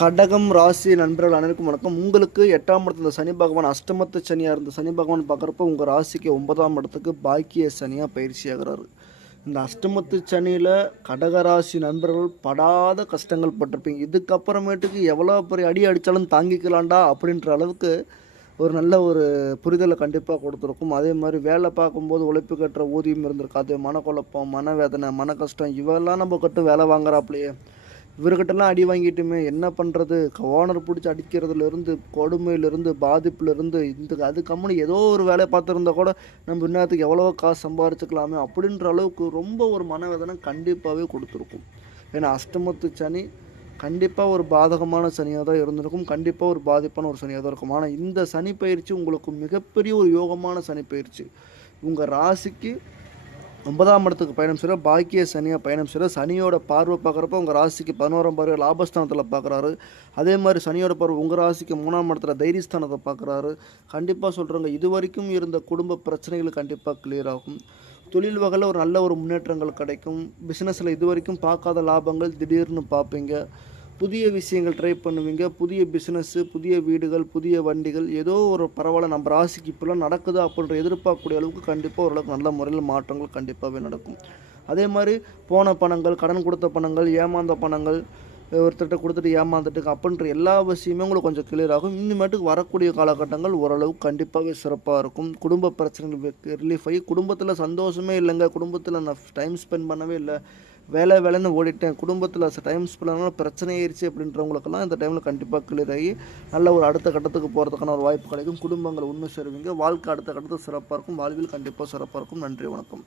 கடகம் ராசி நண்பர்கள் அனைவருக்கும் வணக்கம். உங்களுக்கு 8ஆம் இடத்துல சனி பகவான் அஷ்டமத்து சனியாக இருந்த சனி பகவான் பார்க்குறப்ப உங்கள் ராசிக்கு 9ஆம் இடத்துக்கு பாக்கிய சனியாக பயிற்சி ஆகிறாரு. இந்த அஷ்டமத்து சனியில் கடகராசி நண்பர்கள் படாத கஷ்டங்கள் பட்டிருப்பீங்க. இதுக்கப்புறமேட்டுக்கு எவ்வளோ பெரிய அடி அடித்தாலும் தாங்கிக்கலாண்டா அப்படின்ற அளவுக்கு ஒரு நல்ல ஒரு புரிதலை கண்டிப்பாக கொடுத்துருக்கும். அதே மாதிரி வேலை பார்க்கும்போது உழைப்பு கட்டுற ஊதியம் இருந்திருக்காது. மனக்குழப்பம், மனவேதனை, மன கஷ்டம் இவெல்லாம் நம்ம கட்டு வேலை வாங்குறாப்புலையே, இவர்கிட்டலாம் அடி வாங்கிட்டுமே என்ன பண்ணுறது, ஓனர் பிடிச்சி அடிக்கிறதுலேருந்து, கொடுமையிலேருந்து, பாதிப்புலேருந்து, அது கம்முனு ஏதோ ஒரு வேலையை பார்த்துருந்தா கூட நம்ம இன்னத்துக்கு எவ்வளோ காசு சம்பாரிச்சுக்கலாமே அப்படின்ற அளவுக்கு ரொம்ப ஒரு மனவேதனை கண்டிப்பாகவே கொடுத்துருக்கும். ஏன்னா அஷ்டமத்து சனி கண்டிப்பாக ஒரு பாதகமான சனியாக தான் இருந்திருக்கும். கண்டிப்பாக ஒரு பாதிப்பான ஒரு சனியாக தான் இருக்கும். ஆனால் இந்த சனி பயிற்சி உங்களுக்கு மிகப்பெரிய ஒரு யோகமான சனி பயிற்சி. உங்கள் ராசிக்கு 9ஆம் இடத்துக்கு பயணம் செய்கிற பாக்கிய சனியாக பயணம் செய்கிற சனியோட பார்வை பார்க்குறப்ப உங்கள் ராசிக்கு 11ஆம் பார்வை லாபஸ்தானத்தில் பார்க்குறாரு. அதே மாதிரி சனியோட பார்வை உங்கள் ராசிக்கு 3ஆம் இடத்துல தைரியஸ்தானத்தை பார்க்குறாரு. கண்டிப்பாக சொல்கிறேங்க, இது வரைக்கும் இருந்த குடும்ப பிரச்சனைகள் கண்டிப்பாக கிளியர் ஆகும். தொழில் வகையில் ஒரு நல்ல ஒரு முன்னேற்றங்கள் கிடைக்கும். பிஸ்னஸில் இது வரைக்கும் பார்க்காத லாபங்கள் திடீர்னு பார்ப்பீங்க. புதிய விஷயங்கள் ட்ரை பண்ணுவீங்க. புதிய பிஸ்னஸ்ஸு, புதிய வீடுகள், புதிய வண்டிகள், ஏதோ ஒரு பரவாயில்ல நம்ம ராசிக்கு இப்போலாம் நடக்குது அப்படின்ற எதிர்பார்க்கக்கூடிய அளவுக்கு கண்டிப்பாக ஓரளவுக்கு நல்ல முறையில் மாற்றங்கள் கண்டிப்பாகவே நடக்கும். அதே மாதிரி போன பணங்கள், கடன் கொடுத்த பணங்கள், ஏமாந்த பணங்கள், ஒருத்தர்கிட்ட கொடுத்துட்டு ஏமாந்துட்டு அப்படின்ற எல்லா விஷயமே உங்களுக்கு கொஞ்சம் கிளியர் ஆகும். இனிமேட்டுக்கு வரக்கூடிய காலகட்டங்கள் ஓரளவுக்கு கண்டிப்பாகவே சிறப்பாக இருக்கும். குடும்ப பிரச்சனைகள் ரிலீஃப் ஆகி குடும்பத்தில் சந்தோஷமே இல்லைங்க, குடும்பத்தில் நான் டைம் ஸ்பெண்ட் பண்ணவே இல்லை, வேலைன்னு ஓடிட்டேன், குடும்பத்தில் டைம் ஸ்பெண்ட் பண்ணாலும் பிரச்சனை ஆயிடுச்சு அப்படின்றவங்களுக்கெல்லாம் இந்த டைமில் கண்டிப்பாக கிளியர் ஆகி நல்ல ஒரு அடுத்த கட்டத்துக்கு போகிறதுக்கான ஒரு வாய்ப்பு கிடைக்கும். குடும்பங்கள் ஒன்று சேருவீங்க. வாழ்க்கை அடுத்த கட்டத்துக்கு சிறப்பாக இருக்கும். வாழ்வில் கண்டிப்பாக சிறப்பாக இருக்கும். நன்றி, வணக்கம்.